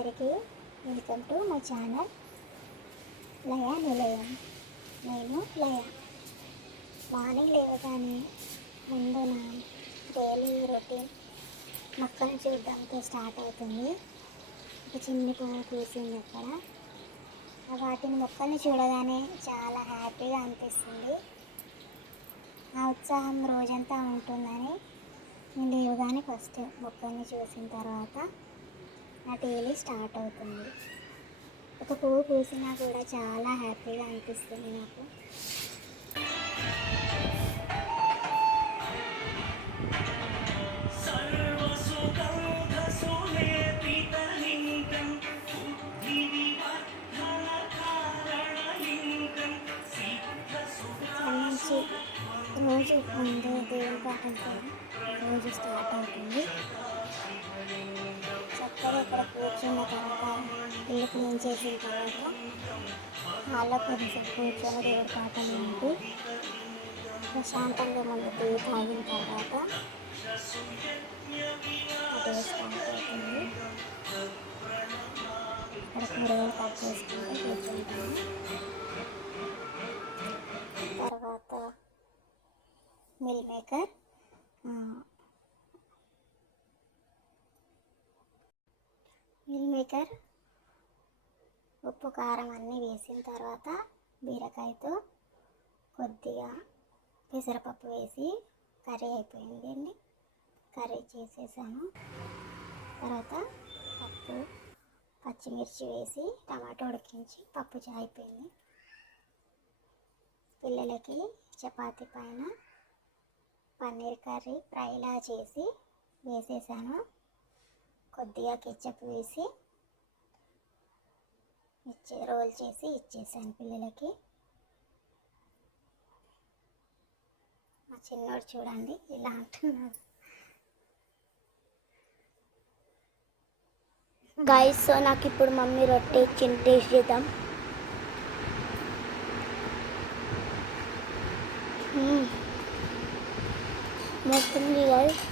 అందరికీ welcome to my channel లయ నిలయం. నేను లయ. మార్నింగ్ లేవగానే ముందు నా డైలీ రొటీన్ మొక్కను చూడడంతో స్టార్ట్ అవుతుంది. ఒక చిన్ని పువ్వు పూసింది అక్కడ. వాటిని మొక్కల్ని చూడగానే చాలా హ్యాపీగా అనిపిస్తుంది. ఆ ఉత్సాహం రోజంతా ఉంటుందని నేను లేవగానే ఫస్ట్ మొక్కల్ని చూసిన తర్వాత నా డైలీ స్టార్ట్ అవుతుంది. ఒక పువ్వు పూసినా కూడా చాలా హ్యాపీగా అనిపిస్తుంది నాకు. నుంచి రోజు ముందు దేవుని పాటలతో రోజు స్టార్ట్ అవుతుంది. చక్కగా ఇక్కడ కూర్చున్న తర్వాత ఇల్లు క్లీన్ చేసిన తర్వాత హాల్లో కొద్దిసేపు కూర్చొని దేవుడి పాటలు వింటూ ప్రశాంతంగా ముందు టీ తాగిన తర్వాత డే స్టార్ట్ అవుతుంది. ఇక్కడ కూరగాయలు కట్ చేసుకుంటూ కూర్చుంటాము. తర్వాత మిల్ మేకర్ ఉప్పు కారం అన్నీ వేసిన తర్వాత బీరకాయతో కొద్దిగా పెసరపప్పు వేసి కర్రీ అయిపోయిందండి. కర్రీ చేసేసాను. తర్వాత పప్పు పచ్చిమిర్చి వేసి టమాటో ఉడికించి పప్పు అయిపోయింది. పిల్లలకి చపాతీ పైన పన్నీర్ కర్రీ ఫ్రైలా చేసి వేసేసాను. కొద్దిగా కెచప్ వేసి రోల్ చేసి ఇచ్చేసాను పిల్లలకి. మా చిన్నోడు చూడండి ఇలా అంటున్నాడు. గైస్, సో నాకు ఇప్పుడు మమ్మీ రొట్టె ఇచ్చింది, టేస్ట్ చేద్దాం. మస్తుంది గైస్.